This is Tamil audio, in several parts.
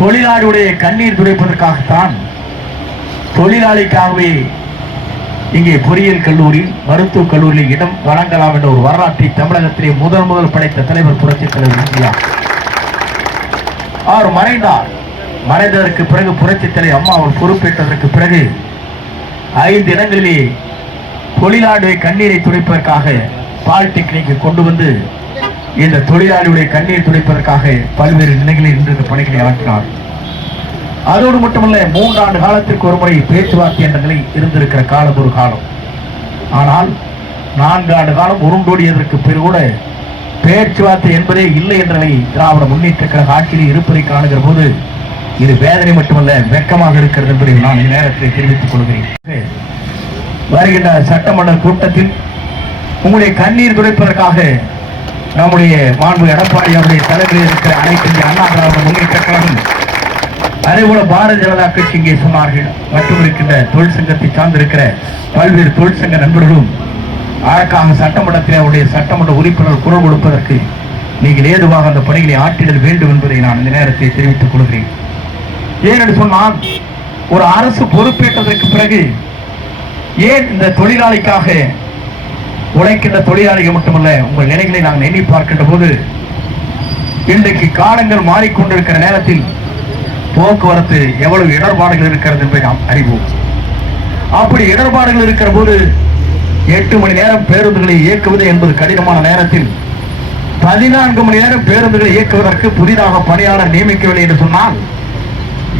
தொழிலாளியுடைய கண்ணீர் துடைப்பதற்காகத்தான் தொழிலாளிக்காகவே இங்கே பொறியியல் கல்லூரி மருத்துவக் கல்லூரியில் இடம் வழங்கலாம் என்ற ஒரு வரலாற்றை தமிழகத்திலே முதல் படைத்த தலைவர் புரட்சித் தலைவர் எம்ஜிஆர். அவர் மறைந்தார். மறைந்ததற்கு பிறகு புரட்சித் தலைவர் அம்மா அவர் பொறுப்பேற்றதற்கு பிறகு 5 இடங்களிலே தொழிலாளியுடைய கண்ணீரை துடைப்பதற்காக பாலிடெக்னிக்கு கொண்டு வந்து இந்த தொழிலாளியுடைய கண்ணீர் துடைப்பதற்காக பல்வேறு நிலைகளில் இன்று இந்த பணிகளை ஆற்றினார். அதோடு மட்டுமல்ல, 3 ஆண்டு காலத்திற்கு ஒரு முறை பேச்சுவார்த்தை என்ற நிலை இருந்திருக்கிற காலம் ஒரு காலம். ஆனால் 4 ஆண்டு காலம் உருண்டோடியதற்கு பிறகு கூட பேச்சுவார்த்தை என்பதே இல்லை என்ற நிலை திராவிட முன்னேற்ற கழக ஆட்சியில் இருப்பதை காணுகிற போது இது வேதனை மட்டுமல்ல வெட்கமாக இருக்கிறது என்பதை நான் இந்த நேரத்தில் தெரிவித்துக் கொள்கிறேன். வருகின்ற சட்டமன்ற கூட்டத்தில் உங்களுடைய கண்ணீர் துடைப்பதற்காக நம்முடைய மாண்பு எடப்பாடி அவருடைய தலைமையில் இருக்கிற அனைத்து இந்திய அண்ணா திராவிட முன்னேற்ற கழகம், அதேபோல பாரதிய ஜனதா கட்சி இங்கே சொன்னார்கள், மற்றும் இருக்கின்ற தொழிற்சங்கத்தை சார்ந்திருக்கிற பல்வேறு தொழிற்சங்க நண்பர்களும் அதற்காக சட்டமன்றத்தில் அவருடைய சட்டமன்ற உறுப்பினர் குரல் கொடுப்பதற்கு நீங்கள் ஏதுவாக அந்த பணிகளை ஆற்றிடல் வேண்டும் என்பதை நான் இந்த நேரத்தை தெரிவித்துக் கொள்கிறேன். ஏனென்று சொன்னால், ஒரு அரசு பொறுப்பேற்றதற்கு பிறகு ஏன் இந்த தொழிலாளிக்காக உழைக்கின்ற தொழிலாளிகள் மட்டுமல்ல, உங்கள் நிலைகளை நாங்கள் எண்ணி பார்க்கின்ற போது இன்றைக்கு காலங்கள் மாறிக்கொண்டிருக்கிற நேரத்தில் போக்குவரத்து எவ்வளவு இடர்பாடுகள் இருக்கிறது என்பதை நாம் அறிவோம். அப்படி இடர்பாடுகள் இருக்கிற போது 8 மணி நேரம் பேருந்துகளை இயக்குவது என்பது கடினமான நேரத்தில் 14 மணி நேரம் பேருந்துகளை இயக்குவதற்கு புதிதாக பணியாளர் நியமிக்கவில்லை என்று சொன்னால்,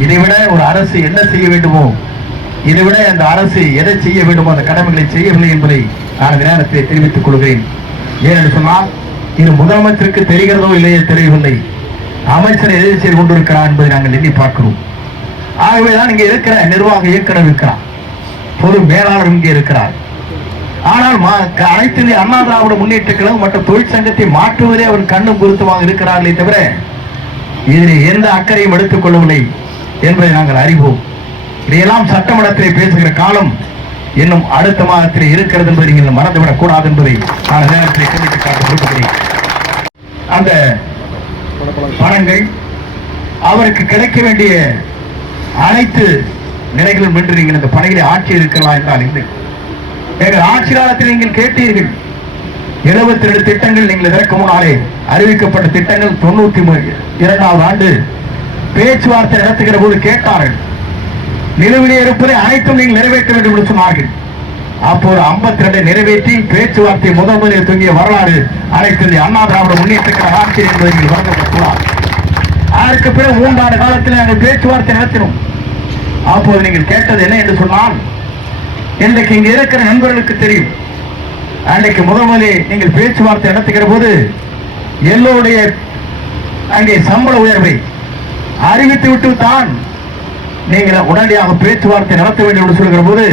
இதைவிட ஒரு அரசு என்ன செய்ய வேண்டுமோ, இதைவிட அந்த அரசு எதை செய்ய வேண்டுமோ அந்த கடமைகளை செய்யவில்லை என்பதை நான் இந்த நேரத்தில் தெரிவித்துக் கொள்கிறேன். ஏனென்று சொன்னால், இது முதலமைச்சருக்கு தெரிகிறதோ இல்லையே தெரியவில்லை, அமைச்சர் எதை செய்து கொண்டிருக்கிறார் என்பதை நாங்கள் எண்ணி பார்க்கிறோம். ஆகவேதான் இங்கே இருக்கிற நிர்வாக இயக்குனர் இருக்கிறார், பொது மேலாளர் இங்கே இருக்கிறார். ஆனால் அனைத்து இந்திய அண்ணா திராவிட முன்னேற்ற கழகம் மற்ற தொழிற்சங்கத்தை மாற்றுவதே அவர் கண்ணும் குருத்துமாக இருக்கிறார்களே தவிர இதில் எந்த அக்கறையும் எடுத்துக் கொள்ளவில்லை என்பதை நாங்கள் அறிவோம். இதையெல்லாம் சட்டமன்றத்திலே பேசுகிற காலம் இன்னும் அடுத்த மாதத்திலே இருக்கிறது என்பதை நீங்கள் மறந்துவிடக் கூடாது என்பதை நான் நேரத்தில் தெரிவித்து காட்ட விரும்புகிறேன். அந்த பணங்கள் அவருக்கு கிடைக்க வேண்டிய அனைத்து நிலைகளும் வென்று நீங்கள் இந்த பணிகளை ஆட்சி இருக்கலாம் என்றால் இல்லை. எங்கள் ஆட்சி காலத்தில் நீங்கள் கேட்டீர்கள், 72 திட்டங்கள் நீங்கள் இதற்கு முன்னாலே அறிவிக்கப்பட்ட திட்டங்கள் 92வது ஆண்டு பேச்சுவார்த்தை நடத்துகிற போது கேட்டார்கள், நிலுவிலே இருப்பதை அனைத்தும் நீங்கள் நிறைவேற்ற வேண்டும் என்று சொன்னார்கள். அப்போது 52 நிறைவேற்றி பேச்சுவார்த்தை முதலில் தூங்கிய வரலாறு அனைத்து இந்திய அண்ணா திராவிட முன்னேற்ற கழக ஆட்சி என்பதை நீங்கள் வழங்கப்படக்கூடாது. அதற்கு பிறகு 3 ஆண்டு காலத்தில் நாங்கள் பேச்சுவார்த்தை நடத்தினோம். அப்போது நீங்கள் கேட்டது என்ன என்று சொன்னால், இன்றைக்கு இங்கே இருக்கிற நண்பர்களுக்கு தெரியும், அன்றைக்கு முதலிலே நீங்கள் பேச்சுவார்த்தை நடத்துகிற போது எல்லோருடைய அங்கே சம்பள உயர்வை அறிவித்து விட்டு தான் நீங்கள் உடனடியாக பேச்சுவார்த்தை நடத்த வேண்டும் என்று சொல்கிற போது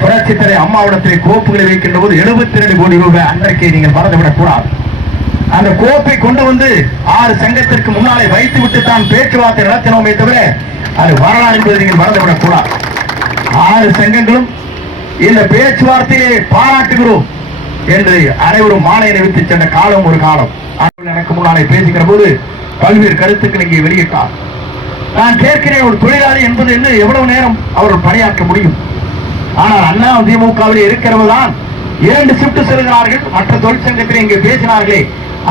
புரட்சித் தலைவர் அம்மாவிடத்திலே கோப்புகளை வைக்கின்ற போது 72 கோடி ரூபாய் அன்றைக்கு நீங்கள் மறந்துவிடக் கூடாது. அந்த கோப்பை கொண்டு வந்து 6 சங்கத்திற்கு முன்னாலே வைத்து விட்டு தான் பேச்சுவார்த்தை நடத்தினோமே தவிர அது வரலாறு என்பதை நீங்கள் மறந்துவிடக் கூடாது. 6 சங்கங்களும் இந்த பேச்சுவார்த்தையை பாராட்டுகிறோம் என்று அனைவரும் மாலை அணிவித்து சென்ற காலம் ஒரு காலம். எனக்கு முன்னாலே பேசுகிற போது பல்வேறு கருத்துக்களை இங்கே வெளியிட்டார். நான் கேட்கிறேன், ஒரு தொழிலாளி என்பது என்ன எவ்வளவு நேரம் அவர்கள் பணியாற்ற முடியும்? ஆனால் அண்ணா திமுகவில் இருக்கிறவர்தான் 2 ஷிப்ட் செல்கிறார்கள். மற்ற தொழிற்சங்கத்தில் இங்கே பேசினார்களே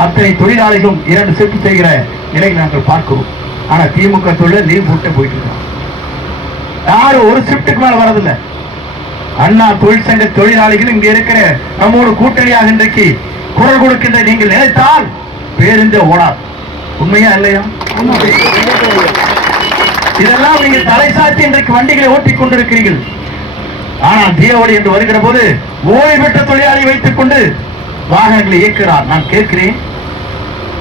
அத்தனை தொழிலாளிகளும் 2 ஷிப்ட் செய்கிற நிலையை நாங்கள் பார்க்கிறோம். ஆனா திமுக தொழில் லீவ் போட்டு போயிட்டு இருக்காங்க. யாரும் ஒரு ஷிப்டுக்கு மேல வரதில்லை. அண்ணா தொழிற்சங்க தொழிலாளிகள் இங்க இருக்கிற நம்மோடு கூட்டணியாக இன்றைக்கு குரல் கொடுக்கின்ற நீங்கள் நினைத்தால் பேருந்து ஓடாது. உண்மையா இல்லையா? இதெல்லாம் நீங்கள் தலை சாத்தி இன்றைக்கு வண்டிகளை ஓட்டிக் கொண்டிருக்கிறீர்கள். ஆனால் தீபாவளி என்று வருகிற போது ஓய்வு பெற்ற தொழிலாளி வைத்துக் கொண்டு வாகனங்களை இயக்குகிறார். நான் கேட்கிறேன்,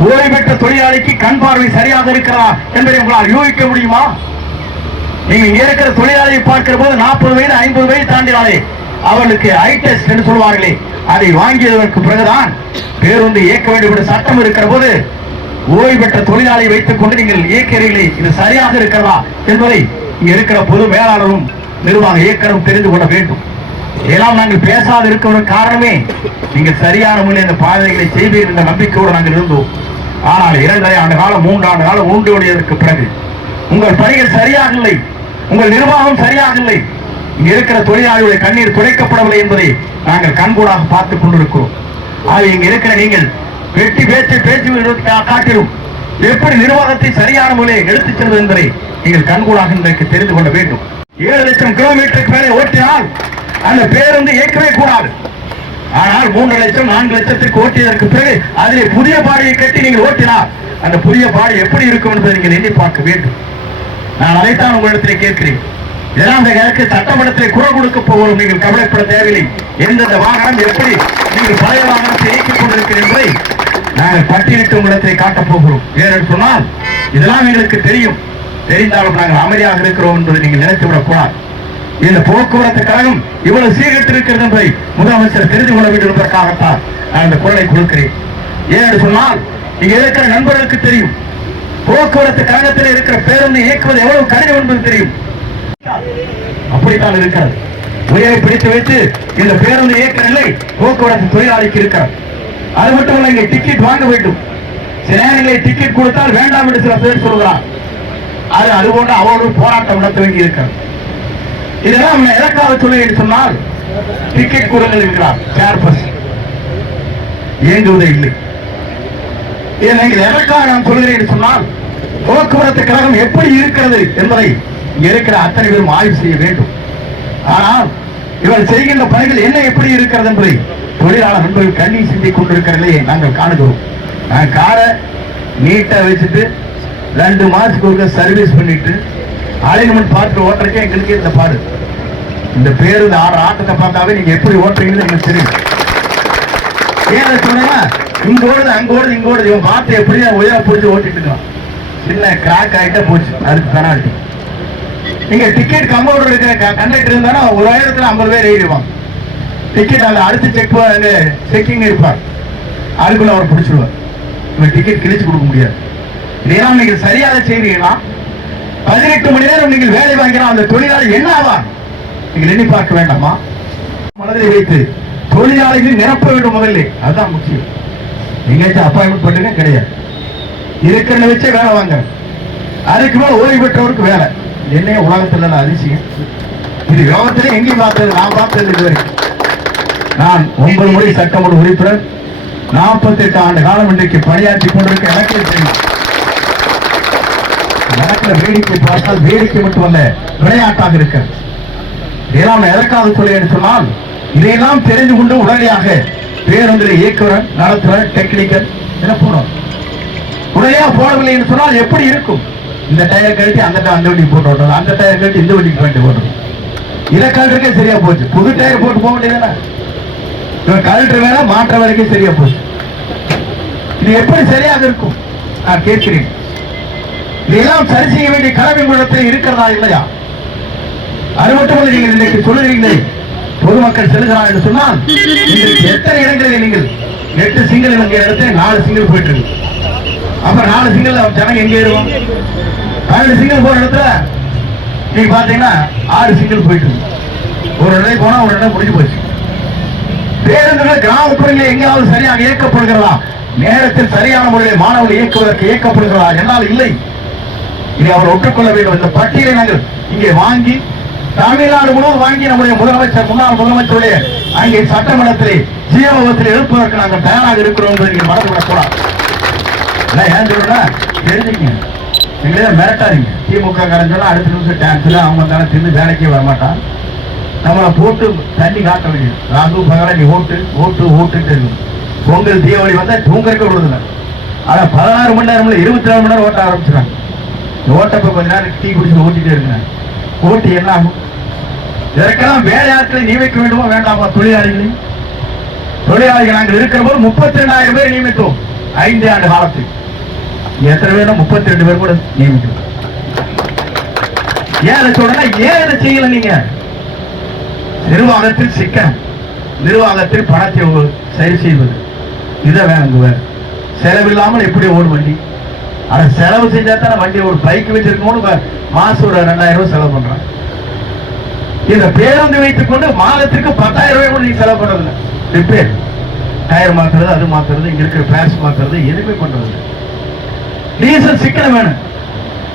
ஓய்வு பெற்ற தொழிலாளிக்கு கண் பார்வை சரியாக இருக்கிறதா என்பதை உங்களால் யூகிக்க முடியுமா? நீங்க இங்க இருக்கிற தொழிலாளியை பார்க்கிற போது 40 வயது 50 வயது தாண்டினாலே அவர்களுக்கு ஐ டெஸ்ட் என்று சொல்வார்களே, அதை வாங்கியதற்கு பிறகுதான் பேருந்து இயக்க வேண்டும் என்ற சட்டம் இருக்கிற போது ஓய்வு பெற்ற தொழிலாளியை வைத்துக் கொண்டு நீங்கள் இயக்கிறீர்களே, இது சரியாக இருக்கிறதா என்பதை இங்க இருக்கிற பொது மேலாளரும் நிர்வாக இயக்கரும் தெரிந்து கொள்ள வேண்டும். இதெல்லாம் நாங்கள் பேசாது இருக்கிறதற்கு காரணமே நீங்கள் சரியான முறையில் இந்த பாதைகளை செய்வீர்கள் என்ற நம்பிக்கையோடு நாங்கள் இருந்தோம். ஆனால் 2.5 ஆண்டு காலம் 3 ஆண்டு காலம் ஊண்டோடியதற்கு பிறகு உங்கள் பணிகள் சரியாக இல்லை, உங்கள் நிர்வாகம் சரியாக இல்லை, இங்க இருக்கிற தொழிலாளிகளுடைய கண்ணீர் துடைக்கப்படவில்லை என்பதை நாங்கள் கண்கூடாக பார்த்துக் கொண்டிருக்கிறோம். ஆக இங்க இருக்கிற நீங்கள் வெட்டி பேச்சு காட்டிலும் எப்படி நிர்வாகத்தை சரியான முறையில் எடுத்துச் செல்வது என்பதை நீங்கள் கண்கூடாக இன்றைக்கு தெரிந்து கொள்ள வேண்டும். 7 லட்சம் கிலோமீட்டருக்கு மேலே ஓட்டினால் அந்த பேருந்து இயக்கவே கூடாது. ஆனால் 3 லட்சம் 4 லட்சத்திற்கு ஓட்டியதற்கு பிறகு அதிலே புதிய பாதையை கட்டி நீங்கள் ஓட்டினால் அந்த புதிய பாதை எப்படி இருக்கும் என்பதை நீங்கள் எண்ணி பார்க்க வேண்டும். நான் அதைத்தான் உங்களிடத்திலே கேட்கிறேன். இதெல்லாம் எனக்கு சட்டமன்றத்திலே குரல் கொடுக்க போகிறோம். நீங்கள் கவலைப்பட தேவையில்லை. எந்தெந்த வாகனம் எப்படி நீங்கள் பழைய வாகனத்தை இயக்கிக் கொண்டிருக்கிறீர்கள் என்பதை நாங்கள் பட்டியலிட்டு உங்களிடத்திலே காட்டப் போகிறோம். ஏனென்று சொன்னால் இதெல்லாம் எங்களுக்கு தெரியும். தெரிந்தாலும் நாங்கள் அமைதியாக இருக்கிறோம் என்பதை நீங்கள் நினைத்துவிடக் கூடாது. இந்த போக்குவரத்து கழகம் இவ்வளவு சீர்கட்டிருக்கிறது என்பதை முதலமைச்சர் தெரிந்து கொள்ள வேண்டும் என்பதற்காகத்தான் நான் இந்த குரலை கொடுக்கிறேன். ஏனென்று சொன்னால் இங்க இருக்கிற நண்பர்களுக்கு தெரியும், போக்குவரத்து கழகத்தில் இருக்கிற பேருந்து இயக்குவது எவ்வளவு கடினம் என்பது தெரியும். அப்படித்தான் இருக்கிறது. உயிரை பிடித்து வைத்து இந்த பேருந்து இயக்க நிலை போக்குவரத்து தொழிலாளிக்கு இருக்கிறது. அது மட்டுமல்ல, இங்கே டிக்கெட் வாங்க வேண்டும். சில நேரங்களில் டிக்கெட் கொடுத்தால் வேண்டாம் என்று சில பேர் சொல்கிறார். அது போன்ற அவரோடு போராட்டம் நடத்த வேண்டி இருக்கிறது. இதெல்லாம் எதற்காக சொல்ல சொன்னால், டிக்கெட் கொடுங்கள் இருக்கிறார் சேர்பர்ஸ் இயங்குவதே இல்லை. எதற்காக நான் சொல்கிறேன் சொன்னால், போக்குவரத்து கழகம் எப்படி இருக்கிறது என்பதை இங்க இருக்கிற அத்தனை பேரும் ஆய்வு செய்ய வேண்டும். ஆனால் இவர் செய்கின்ற பணிகள் என்ன எப்படி இருக்கிறது என்பதை தொழிலாளர் நண்பர்கள் கண்ணீர் சிந்திக் கொண்டிருக்கிறதை நாங்கள் காணுகிறோம். நான் காரை நீட்டா வச்சுட்டு 2 மாசத்துக்கு ஒருக்க சர்வீஸ் பண்ணிட்டு அலைன்மெண்ட் பார்த்து ஓட்டுறதுக்கே எங்களுக்கு இந்த பாடு. இந்த பேருந்து ஆடுற ஆட்டத்தை பார்த்தாவே நீங்க எப்படி ஓட்டுறீங்கன்னு எனக்கு தெரியும். ஏன் சொன்னா, இங்க ஓடுது அங்க ஓடுது இங்க ஓடுது, இவன் பார்த்து எப்படியா உயர பிடிச்சி ஓட்டிட்டு இருக்கான். சின்ன கிராக் ஆகிட்டா போச்சு, அதுக்கு பெனால்டி. நீங்க டிக்கெட் கம்பவுண்டர் இருக்கிற கண்டக்டர் இருந்தா 1050 பேர் ஏறிடுவாங்க. டிக்கெட் அந்த அடுத்து செக்கிங் இருப்பார், அதுக்குள்ள அவர் பிடிச்சிடுவார். டிக்கெட் கிழிச்சு கொடுக்க முடியாது. இதெல்லாம் நீங்க சரியாக செய்வீங்கன்னா 18 மணி நேரம் நீங்கள் வேலை வாங்கினா அந்த தொழிலாளி என்ன ஆவார் நீங்கள் எண்ணி பார்க்க வேண்டாமா? மனதை வைத்து தொழிலாளிகள் நிரப்ப வேண்டும் முதல்ல, அதுதான் முக்கியம். எங்கேயாச்சும் அப்பாயின்மெண்ட் பண்ணுங்க கிடையாது, இருக்கிறத வச்சே வேலை வாங்க. அதுக்கு மேல ஓய்வு பெற்றவருக்கு வேலை என்ன உலகத்துல அதிசயம். இது யோகத்திலே எங்கேயும் பார்த்தது, நான் பார்த்தது இதுவரைக்கும். நான் 9 முறை சட்டமன்ற உறுப்பினர், 48 ஆண்டு காலம் இன்றைக்கு பணியாற்றி கொண்டிருக்க எனக்கே தெரியும். நடக்கிற வேடிக்கை பார்த்தால் வேடிக்கை மட்டுமல்ல, விளையாட்டாக இருக்க. இதெல்லாம் எதற்காக சொல்ல சொன்னால், இதையெல்லாம் தெரிந்து கொண்டு உடனடியாக பேருந்தில் இயக்குவர் நடத்துவர் டெக்னிக்கல் என்ன போனோம். உடனடியாக போடவில்லை என்று சொன்னால் எப்படி இருக்கும்? இந்த டயர் கழித்து அந்த வண்டிக்கு போட்டு ஓட்டுறது, அந்த டயர் கழித்து இந்த வண்டிக்கு போயிட்டு ஓட்டுறது. இதை கலெக்டருக்கே சரியா போச்சு. புது டயர் போட்டு போக வேண்டியதானே? இவன் கலெக்டர் வேலை மாற்ற வேலைக்கே சரியா போச்சு. இது எப்படி சரியாக இருக்கும் நான் கேட்கிறேன். இதெல்லாம் சரி செய்ய வேண்டிய கடமை குணத்தில் இருக்கிறதா இல்லையா? அது மட்டுமல்ல, நீங்கள் இன்னைக்கு சொல்லுகிறீங்களே பொதுமக்கள் செல்கிறார் என்று சொன்னால், எத்தனை இடங்களில் நீங்கள் 8 சிங்கிள் இங்கே இடத்துல 4 சிங்கிள் போயிட்டு இருக்கு. அப்ப 4 சிங்கிள் ஜனங்க எங்க ஏறுவோம்? 12 சிங்கிள் போற இடத்துல நீங்க பாத்தீங்கன்னா 6 சிங்கிள் போயிட்டு இருக்கு. ஒரு இடம் போனா ஒரு இடம் முடிஞ்சு போச்சு. பேருந்துகள் கிராமப்புறங்களில் எங்கேயாவது சரியாக இயக்கப்படுகிறதா? நேரத்தில் சரியான முறையில் மாணவர்கள் இயக்குவதற்கு இயக்கப்படுகிறதா என்றால் இல்லை. இதை அவர் ஒற்றுக்கொள்ள வேண்டும். இந்த பட்டியலை நாங்கள் இங்கே வாங்கி தமிழ்நாடு முழுவதும் வாங்கி நம்முடைய முதலமைச்சர் முன்னாள் முதலமைச்சருடைய அங்கே சட்டமன்றத்திலே ஜீவத்தில் எழுப்புவதற்கு நாங்கள் தயாராக இருக்கிறோம் என்பதை நீங்கள் மறந்துவிடக்கூடாது. ஏன் சொல்றா தெரிஞ்சுங்க, எங்களே மிரட்டாதீங்க. திமுக காரஞ்செல்லாம் அடுத்த நிமிஷம் டான்ஸ்ல அவங்க தானே தின்னு வேலைக்கே வரமாட்டான். நம்மளை போட்டு தண்ணி காட்ட வேண்டியது. ராகு பகல நீ ஓட்டு ஓட்டு ஓட்டுட்டு இருக்கும். பொங்கல் தீபாவளி வந்தா தூங்கறக்க விடுறதில்ல. ஆனா 16 மணி நேரம்ல 24 மணி நேரம் ஓட்ட ஆரம்பிச்சுறாங்க. ஓட்டப்ப கொஞ்ச நேரம் டீ குடிச்சு ஓட்டிட்டே இருங்க. ஓட்டி என்ன ஆகும்? இதற்கெல்லாம் வேலையாட்களை நியமிக்க வேண்டுமா வேண்டாமா? தொழிலாளிகள் நாங்கள் இருக்கிற போது 32,000 பேர் நியமித்தோம் 5 ஆண்டு காலத்தில். எத்தனை பேரும் 32 பேர் கூட நியமிக்கிறோம். ஏன் சொல்றேன்னா, ஏன் இதை செய்யல? நீங்க நிர்வாகத்தில் சிக்கனம், நிர்வாகத்தில் பணத்தை சரி செய்வது, இதை வேணுங்க. செலவில்லாமல் எப்படி ஓடும் வண்டி? ஆனா செலவு செஞ்சா தானே வண்டி. ஒரு பைக் வச்சிருக்கோம், மாசம் ஒரு 2,000 ரூபாய் செலவு பண்றான். இந்த பேருந்து வைத்துக் கொண்டு மாதத்திற்கு 10,000 ரூபாய் கூட நீங்க செலவு பண்றது. ரிப்பேர், டயர் மாத்துறது, அது மாத்துறது, இங்க இருக்கிற பேஸ் மாத்துறது, எதுவுமே பண்றது. டீசல் சிக்கனம் வேணும்.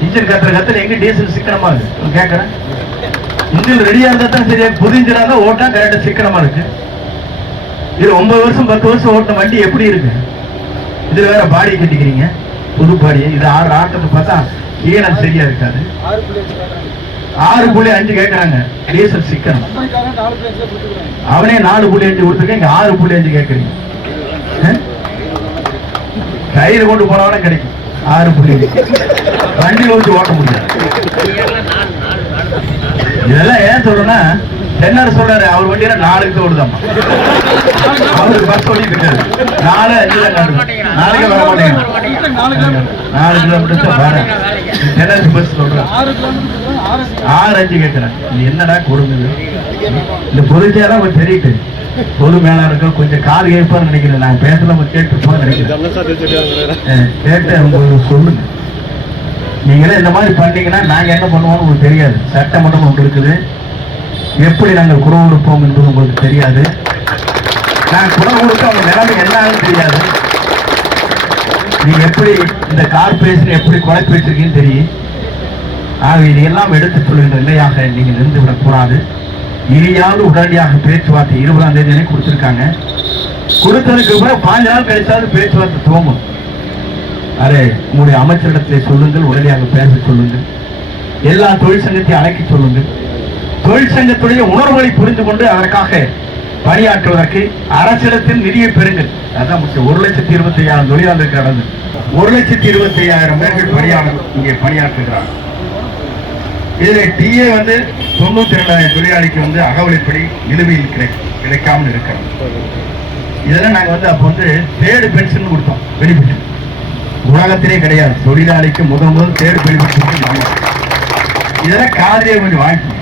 இன்ஜின் கத்துற எங்க டீசல் சிக்கனமா இருக்கு கேட்கறேன். இன்ஜின் ரெடியா இருந்தா தான் சரியா, புது இன்ஜினா தான் ஓட்டா கரெக்டா சிக்கனமா இருக்கு. இது 9 வருஷம் 10 வருஷம் ஓட்டின வண்டி எப்படி இருக்கு? இதுல வேற பாடி கட்டிக்கிறீங்க, புது பாடியை. இது 6 ஆட்டத்தை பார்த்தா ஈனம் சரியா இருக்காது. 6.5 கேட்கறாங்க டீசல் சிக்கனம். அவனே 4.5 கொடுத்துருக்க, இங்க 6.5 கேட்கறீங்க. கயிறு கொண்டு போனவனே கிடைக்கும் 6.5. வண்டியில வச்சு ஓட்ட முடியாது. இதெல்லாம் ஏன் சொல்றேன்னா, தென்னார் சொல்றாரு அவர் வண்டியில 4க்கு ஓடுதான். அவருக்கு பஸ் ஓடிட்டு இருக்காரு. 4, 5 நாளைக்கு வர மாட்டேங்க. 4 கிலோமீட்டர் வர தென்னார் பஸ் சொல்றேன். 6, 5 கேட்கிறேன். என்னடா கொடுங்க. இந்த பொதுச்சேரம் கொஞ்சம் தெரியிட்டு பொது மேலாளர்கள் கொஞ்சம் காது கேட்பான்னு நினைக்கிறேன். நான் பேசல கேட்டு போன நினைக்கிறேன். கேட்டு உங்களுக்கு சொல்லுங்க. நீங்களே இந்த மாதிரி பண்ணீங்கன்னா நாங்க என்ன பண்ணுவோம்னு உங்களுக்கு தெரியாது. சட்டமன்றம் ஒன்று இருக்குது, எப்படி நாங்கள் குரல் கொடுப்போம் என்பது உங்களுக்கு தெரியாது. நான் குரல் கொடுக்க அவங்க நிலைமை என்னன்னு தெரியாது. நீங்க எப்படி இந்த கார்பரேஷன் எப்படி குறைப்பு வச்சிருக்கீங்கன்னு தெரியும். ஆக இதையெல்லாம் எடுத்து சொல்லுகின்ற நிலையாக நீங்கள் இருந்து விடக்கூடாது. இனியாவது உடனடியாக பேச்சுவார்த்தை 20ஆம் தேதி கொடுத்திருக்காங்க. கொடுத்ததுக்கு அப்புறம் 5 நாள் கழிச்சாவது பேச்சுவார்த்தை துவங்கும். அரே உங்களுடைய அமைச்சரிடத்திலே சொல்லுங்கள், உடனடியாக பேச சொல்லுங்கள். எல்லா தொழிற்சங்கத்தையும் அழைக்க சொல்லுங்கள். தொழிற்சங்கத்துடைய உணர்வுகளை புரிந்து கொண்டு அதற்காக பணியாற்றுவதற்கு அரசிடத்தில் நிதியை பெறுங்கள். அதான் முக்கியம். 1,25,000 தொழிலாளர்கள் கடந்து 1,25,000 பேர்கள் பணியாளர் இங்கே பணியாற்றுகிறார். இதுல டிஏ 92,000 தொழிலாளிக்கு அகவலைப்படி நிலுவையில் கிடைக்காமல் இருக்கிறோம். இதெல்லாம் நாங்க அப்ப தேர்டு பென்ஷன் கொடுத்தோம். பெனிஃபிட் உலகத்திலே கிடையாது. தொழிலாளிக்கு முதல் தேர்டு பெனிஃபிட். இதெல்லாம் காதலியை கொஞ்சம் வாங்கி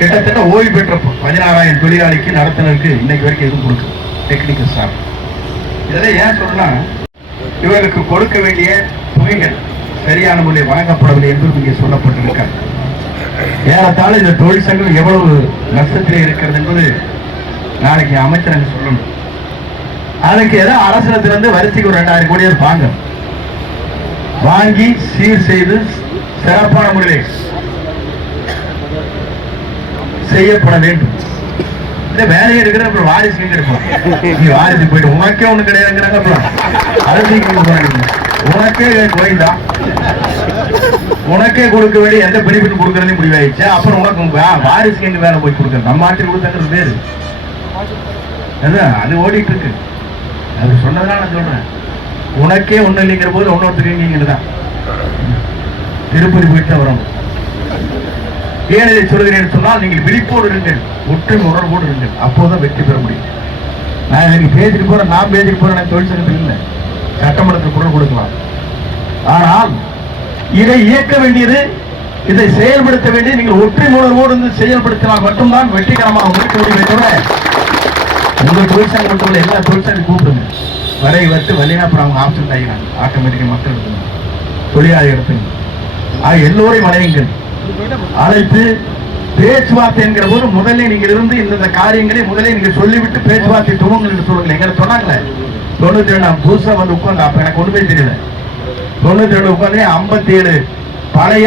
கிட்டத்தட்ட ஓய்வு பெற்ற 16,000 தொழிலாளிக்கு நடத்துனருக்கு இன்னைக்கு வரைக்கும் எதுவும் கொடுக்கும் டெக்னிக்கல் ஸ்டாஃப். இதெல்லாம் ஏன் சொன்னா, இவர்களுக்கு கொடுக்க வேண்டிய தொகைகள் சரியான முறையில் வழங்கப்படவில்லை என்று இங்கே சொல்லப்பட்டிருக்காங்க. ஏறத்தாழ இந்த தொழிற்சங்கம் எவ்வளவு நஷ்டத்திலே இருக்கிறது என்பது நாளைக்கு அமைச்சர் சொல்லணும். அதுக்கு ஏதாவது அரசிடத்திலிருந்து வரிசைக்கு ஒரு 2,000 கோடி வாங்கி சீர் செய்து சிறப்பான முறையில் செய்யப்பட வேண்டும். இந்த வேலையை எடுக்கிற அப்புறம் வாரிசு எடுப்போம். நீ வாரிசு போயிட்டு உனக்கே ஒண்ணு கிடையாதுங்கிறாங்க. அப்புறம் அரசியல் உனக்கே கோயில்தான், உனக்கே கொடுக்க வேண்டிய எந்த பெனிஃபிட் கொடுக்கறதையும் முடிவாயிடுச்சு. அப்புறம் உனக்கு வாரிசுக்கு எங்க வேலை போய் கொடுக்குற? நம்ம ஆட்சியில் கொடுத்தாங்கிறது பேரு அது ஓடிட்டு இருக்கு. அது சொன்னதுனால நான் சொல்றேன். உனக்கே ஒண்ணு இல்லைங்கிற போது ஒன்னொருத்தருக்கு தான் திருப்பதி போயிட்டு வரணும். ஏன் இதை சொல்கிறேன் சொன்னால், நீங்கள் விழிப்போடு இருங்கள், ஒற்றுமை உணர்வோடு இருங்கள். அப்போதான் வெற்றி பெற முடியும். நான் எனக்கு பேசிட்டு போறேன், நான் பேசிட்டு போறேன். எனக்கு தொழிற்சங்கத்தில் இல்லை, சட்டமன்றத்தில் குரல் கொடுக்கலாம். ஆனால் இதை இயக்க வேண்டியது, இதை செயல்படுத்த வேண்டியது நீங்கள் ஒற்றுமை உணர்வோடு செயல்படுத்தினால் மட்டும்தான் வெற்றிகரமாக முடிக்க முடியுமே தவிர, உங்கள் தொழிற்சங்கம் மட்டும் எல்லா தொழிற்சங்கம் கூப்பிடுங்க, வரை வச்சு வழினா அப்புறம் அவங்க ஆப்ஷன் ஆகிறாங்க. ஆட்டோமேட்டிக்காக மக்கள் எடுத்துங்க, தொழிலாளி எடுத்துங்க. எல்லோரையும் அழையுங்கள். அழைத்து பேச்சுவார்த்தை என்கிற போது முதல்ல நீங்கள் இருந்து இந்த காரியங்களை முதலே நீங்க சொல்லிவிட்டு பேச்சுவார்த்தை துவங்கள் என்று சொல்லுங்கள். எங்களை சொன்னாங்களே 92 புதுசா உட்காந்து, அப்ப எனக்கு ஒண்ணுமே தெரியல. 92 உட்காந்து 57 பழைய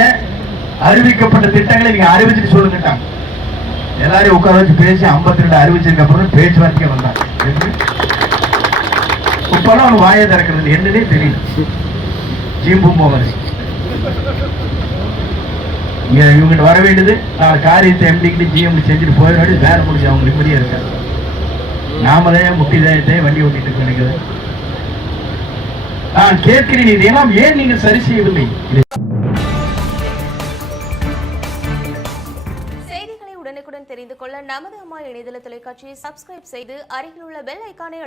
அறிவிக்கப்பட்ட திட்டங்களை நீங்க அறிவிச்சுட்டு சொல்லுங்க. எல்லாரையும் உட்கார வச்சு பேசி 52 அறிவிச்சதுக்கு அப்புறம் பேச்சுவார்த்தைக்கு வந்தாங்க. இப்பெல்லாம் அவன் வாயை திறக்கிறது என்னன்னே தெரியல. ஜீம்பும் போவது இவங்கிட்ட வர வேண்டியது 4 காரியத்தை எம்டிக்கிட்டு ஜிஎம் செஞ்சுட்டு போயிடாடி வேலை முடிஞ்சு அவங்க இப்படியே இருக்காது. நாம தான் முட்டி தாயத்தை வண்டி ஓட்டிட்டு நினைக்கிறது. நான் கேட்கிறேன், இதெல்லாம் ஏன் நீங்கள் சரி செய்யவில்லை? செய்திகளை உடனுக்குடன் தெரிந்து கொள்ள நமது அம்மா இணையதள தொலைக்காட்சியை சப்ஸ்கிரைப் செய்து அருகில் உள்ள பெல் ஐகானை